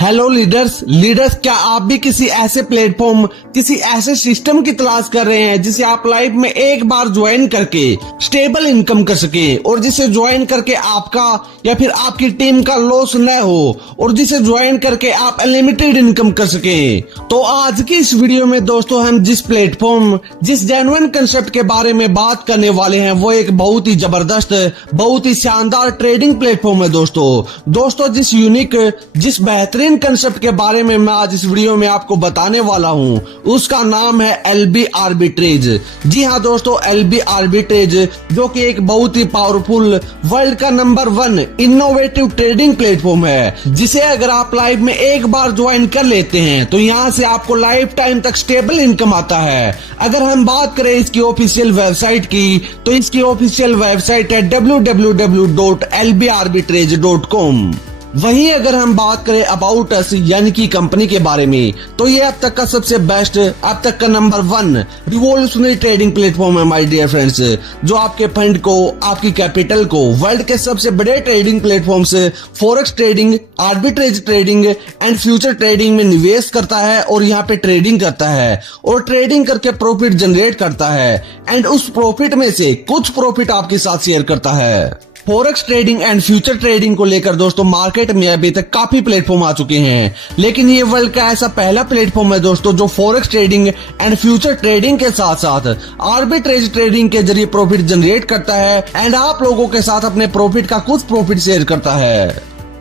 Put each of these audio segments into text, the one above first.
Hello leaders क्या आप भी किसी ऐसे प्लेटफॉर्म, किसी ऐसे सिस्टम की तलाश कर रहे हैं जिसे आप लाइफ में एक बार ज्वाइन करके स्टेबल इनकम कर सके और जिसे ज्वाइन करके आपका या फिर आपकी टीम का लॉस न हो और जिसे ज्वाइन करके आप अनलिमिटेड इनकम कर सके। तो आज की इस वीडियो में दोस्तों हम जिस प्लेटफॉर्म, जिस जेन्युइन कंसेप्ट के बारे में बात करने वाले हैं वो एक बहुत ही जबरदस्त, बहुत ही शानदार ट्रेडिंग प्लेटफॉर्म है दोस्तों जिस यूनिक, जिस बेहतरीन कंसेप्ट के बारे में मैं आज इस वीडियो में आपको बताने वाला हूं उसका नाम है एलबी आर्बिट्रेज। जी हां दोस्तों, एलबी आर्बिट्रेज जो कि एक बहुत ही पावरफुल, वर्ल्ड का नंबर 1 इनोवेटिव ट्रेडिंग प्लेटफॉर्म है, जिसे अगर आप लाइफ में एक बार ज्वाइन कर लेते हैं तो यहां से आपको लाइफ टाइम तक स्टेबल इनकम आता है। अगर हम बात करें इसकी ऑफिशियल वेबसाइट की तो इसकी ऑफिशियल वेबसाइट है www.lbarbitrage.com। वहीं अगर हम बात करें अबाउट अस यानी कि कंपनी के बारे में तो ये अब तक का सबसे बेस्ट, अब तक का नंबर 1 रिवॉल्यूशनरी ट्रेडिंग प्लेटफॉर्म है माय डियर फ्रेंड्स, जो आपके फंड को, आपकी कैपिटल को वर्ल्ड के सबसे बड़े ट्रेडिंग प्लेटफॉर्म से forex trading, arbitrage trading and future trading में निवेश करता है और यहाँ पे ट्रेडिंग करता है और ट्रेडिंग करके प्रॉफिट जनरेट करता है एंड उस प्रॉफिट में से कुछ प्रॉफिट आपके साथ शेयर करता है। Forex trading and future trading को लेकर दोस्तों मार्केट में अभी तक काफी प्लेटफॉर्म आ चुके हैं, लेकिन ये वर्ल्ड का ऐसा पहला प्लेटफॉर्म है दोस्तों जो forex trading and future trading के साथ साथ आर्बिट्रेज ट्रेडिंग के जरिए प्रॉफिट जनरेट करता है एंड आप लोगों के साथ अपने प्रॉफिट का कुछ प्रॉफिट शेयर करता है।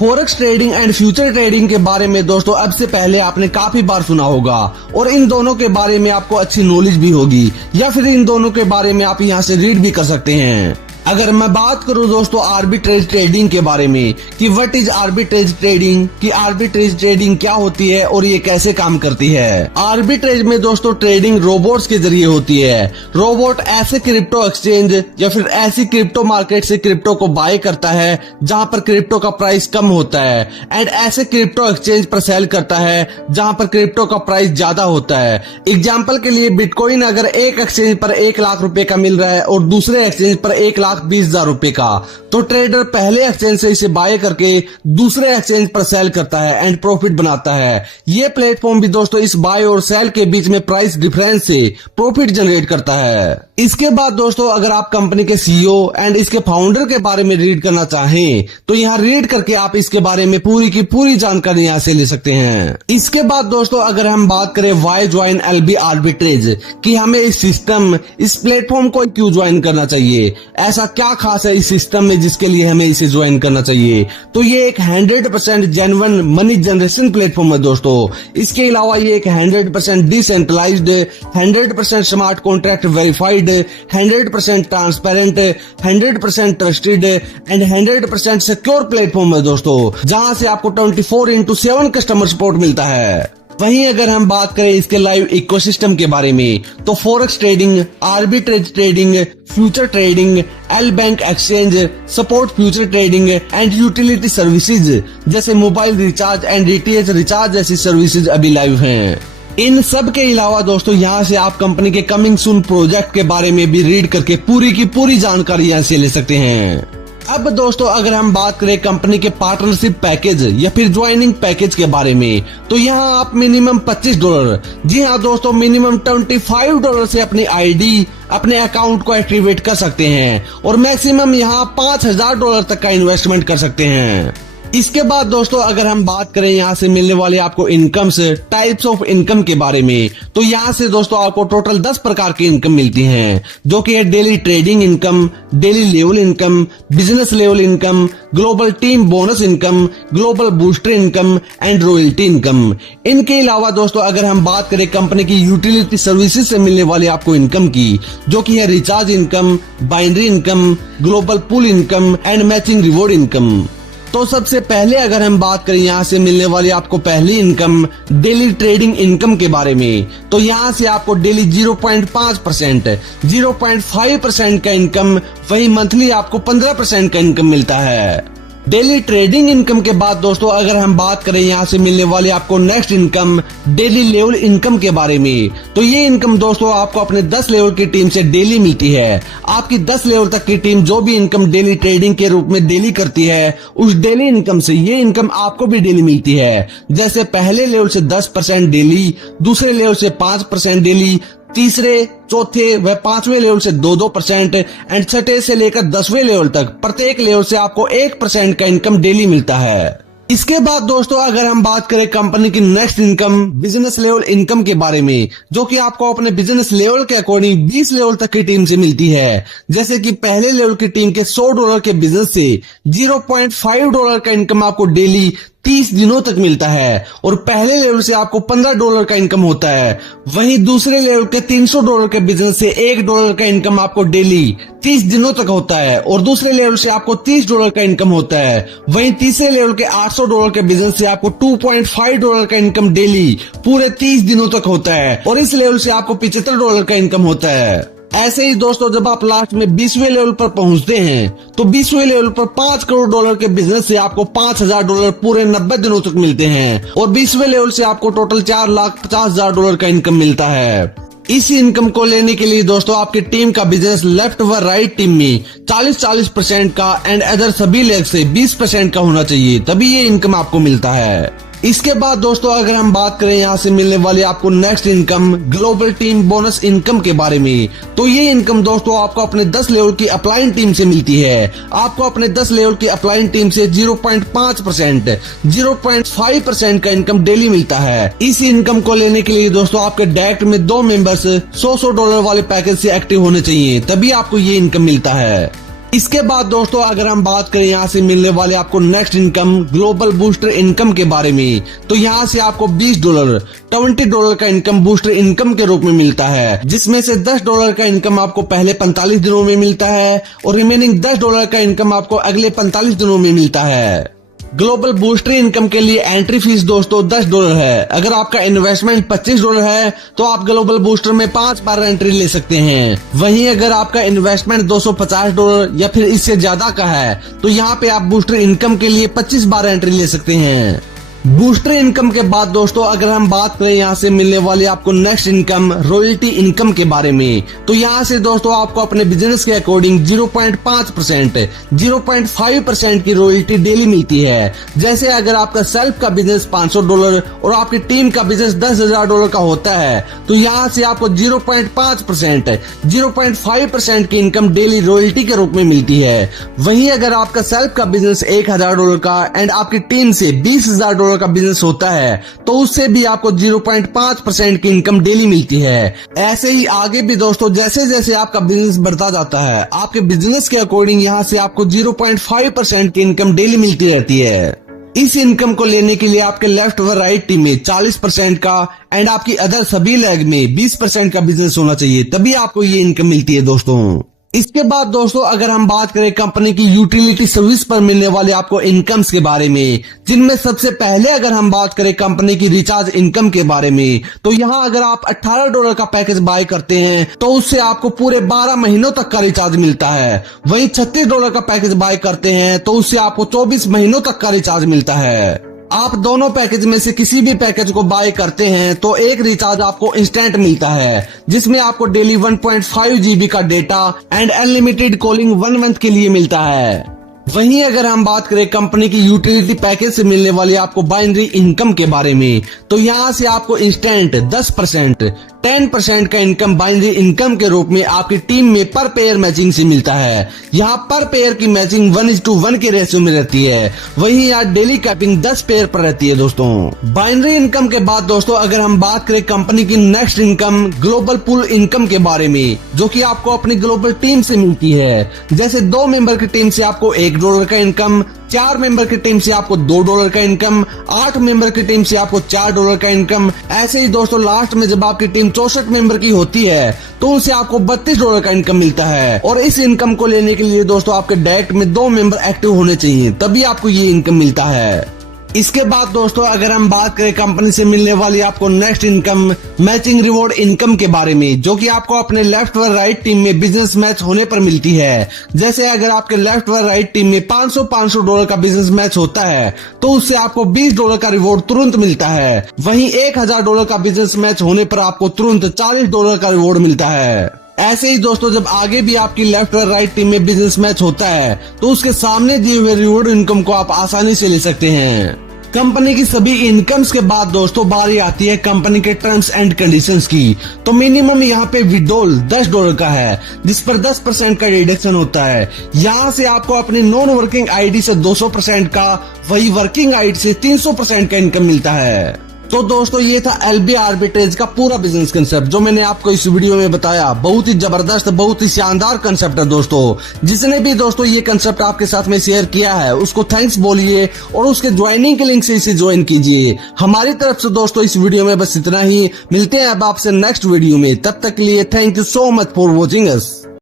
Forex trading and future trading के बारे में दोस्तों अब से पहले आपने काफी बार सुना होगा और इन दोनों के बारे में आपको अच्छी नॉलेज भी होगी या फिर इन दोनों के बारे में आप यहाँ से रीड भी कर सकते हैं। अगर मैं बात करूं दोस्तों आर्बिट्रेज ट्रेडिंग के बारे में कि व्हाट इज आर्बिट्रेज ट्रेडिंग, कि आर्बिट्रेज ट्रेडिंग क्या होती है और ये कैसे काम करती है। आर्बिट्रेज में दोस्तों ट्रेडिंग रोबोट्स के जरिए होती है। रोबोट ऐसे क्रिप्टो एक्सचेंज या फिर ऐसी क्रिप्टो मार्केट से क्रिप्टो को बाय करता है जहां पर क्रिप्टो का प्राइस कम होता है एंड ऐसे क्रिप्टो एक्सचेंज पर सेल करता है जहां पर क्रिप्टो का प्राइस ज्यादा होता है। एग्जाम्पल के लिए बिटकॉइन अगर एक एक्सचेंज पर 1 लाख रुपए का मिल रहा है और दूसरे एक्सचेंज पर 1,20,000 रुपए का, तो ट्रेडर पहले एक्सचेंज से इसे बाय करके दूसरे एक्सचेंज पर सेल करता है एंड प्रॉफिट बनाता है। ये प्लेटफॉर्म भी दोस्तों इस बाय और सेल के बीच में प्राइस डिफरेंस से प्रॉफिट जनरेट करता है। इसके बाद दोस्तों अगर आप कंपनी के सीईओ एंड इसके फाउंडर के बारे में रीड करना चाहें तो यहाँ रीड करके आप इसके बारे में पूरी की पूरी जानकारी यहाँ से ले सकते हैं। इसके बाद दोस्तों अगर हम बात करें वाई ज्वाइन एलबी आर्बिट्रेज, कि हमें इस सिस्टम, इस प्लेटफॉर्म को क्यों ज्वाइन करना चाहिए, ऐसा क्या खास है इस सिस्टम में जिसके लिए हमें इसे ज्वाइन करना चाहिए, तो ये एक 100% जेन्युइन मनी जनरेशन प्लेटफॉर्म है दोस्तों। इसके अलावा ये एक 100% decentralised, 100% smart contract verified, 100% transparent, 100% trusted and 100% secure platform है दोस्तों, जहां से आपको 24/7 कस्टमर सपोर्ट मिलता है। वहीं अगर हम बात करें इसके लाइव इकोसिस्टम के बारे में तो forex trading, arbitrage trading, future trading, L bank exchange, support future trading and utility services जैसे mobile recharge and DTH recharge जैसी सर्विसेज अभी लाइव हैं। इन सब के अलावा दोस्तों यहाँ से आप कंपनी के कमिंग सून प्रोजेक्ट के बारे में भी रीड करके पूरी की पूरी जानकारी यहाँ से ले सकते हैं। अब दोस्तों अगर हम बात करें कंपनी के पार्टनरशिप पैकेज या फिर ज्वाइनिंग पैकेज के बारे में तो यहाँ आप मिनिमम $25, जी हाँ दोस्तों मिनिमम $25 से अपनी आईडी, अपने अकाउंट को एक्टिवेट कर सकते हैं और मैक्सिमम यहाँ $5,000 तक का इन्वेस्टमेंट कर सकते हैं। इसके बाद दोस्तों अगर हम बात करें यहाँ से मिलने वाले आपको इनकम से, टाइप्स ऑफ इनकम के बारे में तो यहाँ से दोस्तों आपको टोटल 10 प्रकार की इनकम मिलती हैं, जो कि है daily trading income, daily level income, business level income, global team bonus income, global booster income and royalty income. इनके अलावा दोस्तों अगर हम बात करें कंपनी की यूटिलिटी सर्विसेज से मिलने वाले आपको इनकम की, जो कि है recharge income, binary income, global pool income and matching reward income. तो सबसे पहले अगर हम बात करें यहाँ से मिलने वाली आपको पहली इनकम, डेली ट्रेडिंग इनकम के बारे में, तो यहाँ से आपको डेली 0.5%, 0.5% का इनकम, वही मंथली आपको 15% का इनकम मिलता है। डेली ट्रेडिंग इनकम के बाद दोस्तों अगर हम बात करें यहाँ से मिलने वाली आपको next income daily level income के बारे में, तो ये इनकम दोस्तों आपको अपने 10 लेवल की टीम से डेली मिलती है। आपकी 10 लेवल तक की टीम जो भी इनकम डेली ट्रेडिंग के रूप में डेली करती है, उस डेली इनकम से ये इनकम आपको भी डेली मिलती है। जैसे पहले लेवल से 10% डेली, दूसरे लेवल से 5% डेली, तीसरे, चौथे व 5वें लेवल से 2% एंड छठे से लेकर 10वें लेवल तक प्रत्येक लेवल से आपको 1% का इनकम डेली मिलता है। इसके बाद दोस्तों अगर हम बात करें कंपनी की next income business level income के बारे में, जो कि आपको अपने बिजनेस लेवल के अकॉर्डिंग 20 लेवल तक की टीम से मिलती है। जैसे कि पहले लेवल की टीम के $100 के बिजनेस से $0.5 का इनकम आपको डेली 30 दिनों तक मिलता है और पहले लेवल से आपको $15 का इनकम होता है। वहीं दूसरे लेवल के $300 के बिजनेस से $1 का इनकम आपको डेली 30 दिनों तक होता है और दूसरे लेवल से आपको $30 का इनकम होता है। वहीं तीसरे लेवल के $800 के बिजनेस से आपको $2.5 का इनकम डेली पूरे 30 दिनों तक होता है और इस लेवल से आपको $75 का इनकम होता है। ऐसे ही दोस्तों जब आप लास्ट में 20वें लेवल पर पहुंचते हैं तो 20वें लेवल पर $5 करोड़ के बिजनेस से आपको $5000 पूरे 90 दिनों तक मिलते हैं और 20वें लेवल से आपको टोटल $4,50,000 का इनकम मिलता है। इस इनकम को लेने के लिए दोस्तों आपकी टीम का बिजनेस लेफ्ट व राइट टीम में 40% का एंड अदर सभी लेग से 20% का होना चाहिए, तभी ये इनकम आपको मिलता है। इसके बाद दोस्तों अगर हम बात करें यहाँ से मिलने वाली आपको next income global team bonus income के बारे में, तो ये इनकम दोस्तों आपको अपने 10 लेवल की अपलाइन टीम से मिलती है। आपको अपने 10 लेवल की अपलाइन टीम से 0.5%, 0.5% का इनकम डेली मिलता है। इस इनकम को लेने के लिए दोस्तों आपके डायरेक्ट में 2 मेंबर्स $100 वाले पैकेज से एक्टिव होने चाहिए, तभी आपको ये इनकम मिलता है। इसके बाद दोस्तों अगर हम बात करें यहाँ से मिलने वाले आपको next income global booster income के बारे में, तो यहाँ से आपको $20, $20 का इनकम बूस्टर इनकम के रूप में मिलता है, जिसमें से $10 का इनकम आपको पहले 45 दिनों में मिलता है और रिमेनिंग $10 का इनकम आपको अगले 45 दिनों में मिलता है। ग्लोबल बूस्टर इनकम के लिए एंट्री फीस दोस्तों $10 है। अगर आपका इन्वेस्टमेंट $25 है तो आप ग्लोबल बूस्टर में 5 बार एंट्री ले सकते हैं। वहीं अगर आपका इन्वेस्टमेंट $250 या फिर इससे ज्यादा का है तो यहाँ पे आप बूस्टर इनकम के लिए 25 बार एंट्री ले सकते हैं। बूस्टर इनकम के बाद दोस्तों अगर हम बात करें यहाँ से मिलने वाली आपको नेक्स्ट इनकम रॉयल्टी इनकम के बारे में, तो यहाँ से दोस्तों आपको अपने बिजनेस के अकॉर्डिंग 0.5%, 0.5% की रॉयल्टी डेली मिलती है। जैसे अगर आपका सेल्फ का बिजनेस $500 और आपकी टीम का बिजनेस $10,000 का होता है तो यहाँ से आपको 0.5%, 0.5% की इनकम डेली रॉयल्टी के रूप में मिलती है। वहीं अगर आपका सेल्फ का बिजनेस $1,000 का एंड आपकी टीम से $20,000 का बिजनेस होता है तो उससे भी आपको 0.5% की इनकम डेली मिलती है। ऐसे ही आगे भी दोस्तों जैसे जैसे आपका बिजनेस बढ़ता जाता है आपके बिजनेस के अकॉर्डिंग यहाँ से आपको 0.5% की इनकम डेली मिलती रहती है। इस इनकम को लेने के लिए आपके लेफ्ट व राइट टीम में 40% का एंड आपकी अदर सभी लेग में 20% का बिजनेस होना चाहिए, तभी आपको ये इनकम मिलती है दोस्तों। इसके बाद दोस्तों अगर हम बात करें कंपनी की यूटिलिटी सर्विस पर मिलने वाले आपको इनकम्स के बारे में, जिनमें सबसे पहले अगर हम बात करें कंपनी की रिचार्ज इनकम के बारे में, तो यहाँ अगर आप $18 का पैकेज बाय करते हैं तो उससे आपको पूरे 12 महीनों तक का रिचार्ज मिलता है। वहीं $36 का पैकेज बाय करते हैं तो उससे आपको 24 महीनों तक का रिचार्ज मिलता है। आप दोनों पैकेज में से किसी भी पैकेज को बाय करते हैं तो एक रिचार्ज आपको इंस्टेंट मिलता है, जिसमें आपको डेली 1.5 GB का data and unlimited calling 1 month के लिए मिलता है। वहीं अगर हम बात करें कंपनी की यूटिलिटी पैकेज से मिलने वाली आपको बाइनरी इनकम के बारे में, तो यहाँ से आपको इंस्टेंट 10%, 10% का इनकम बाइनरी इनकम के रूप में आपकी टीम में पर पेयर मैचिंग से मिलता है। यहाँ पर पेयर की मैचिंग 1:1 के रेशियो में रहती है। वहीं यहाँ डेली कैपिंग 10 पेयर पर रहती है दोस्तों। बाइनरी इनकम के बाद दोस्तों अगर हम बात करें कंपनी की next income global pool income के बारे में, जो कि आपको अपनी ग्लोबल टीम से मिलती है। जैसे 2 मेंबर की टीम से आपको $1 का इनकम, 4 मेंबर की टीम से आपको $2 का इनकम, 8 मेंबर की टीम से आपको $4 का इनकम। ऐसे ही दोस्तों लास्ट में जब आपकी टीम 64 मेंबर की होती है तो उनसे आपको $32 का इनकम मिलता है। और इस इनकम को लेने के लिए दोस्तों आपके डायरेक्ट में 2 मेंबर एक्टिव होने चाहिए, तभी आपको ये इनकम मिलता है। इसके बाद दोस्तों अगर हम बात करें कंपनी से मिलने वाली आपको next income matching reward income के बारे में, जो कि आपको अपने लेफ्ट व राइट टीम में बिजनेस मैच होने पर मिलती है। जैसे अगर आपके लेफ्ट व राइट टीम में $500 का बिजनेस मैच होता है तो उससे आपको $20 का रिवॉर्ड तुरंत मिलता है। वहीं $1000 का बिजनेस मैच होने पर आपको तुरंत $40 का रिवॉर्ड मिलता है। ऐसे ही दोस्तों जब आगे भी आपकी लेफ्ट और राइट टीम में बिजनेस मैच होता है तो उसके सामने दिए हुए रिवॉर्ड इनकम को आप आसानी से ले सकते हैं। कंपनी की सभी इनकम्स के बाद दोस्तों बारी आती है कंपनी के टर्म्स एंड कंडीशंस की। तो मिनिमम यहाँ पे विड्रॉल $10 का है, जिस पर 10% का डिडक्शन होता है। यहाँ से आपको अपनी नॉन वर्किंग आईडी से 200% का, वही वर्किंग आईडी से 300% का इनकम मिलता है। तो दोस्तों ये था एलबी आर्बिट्रेज का पूरा बिजनेस कंसेप्ट जो मैंने आपको इस वीडियो में बताया। बहुत ही जबरदस्त, बहुत ही शानदार कंसेप्ट है दोस्तों। जिसने भी दोस्तों ये कंसेप्ट आपके साथ में शेयर किया है उसको थैंक्स बोलिए और उसके ज्वाइनिंग के लिंक से इसे ज्वाइन कीजिए। हमारी तरफ से दोस्तों इस वीडियो में बस इतना ही। मिलते हैं अब आपसे नेक्स्ट वीडियो में, तब तक के लिए thank you so much for watching us.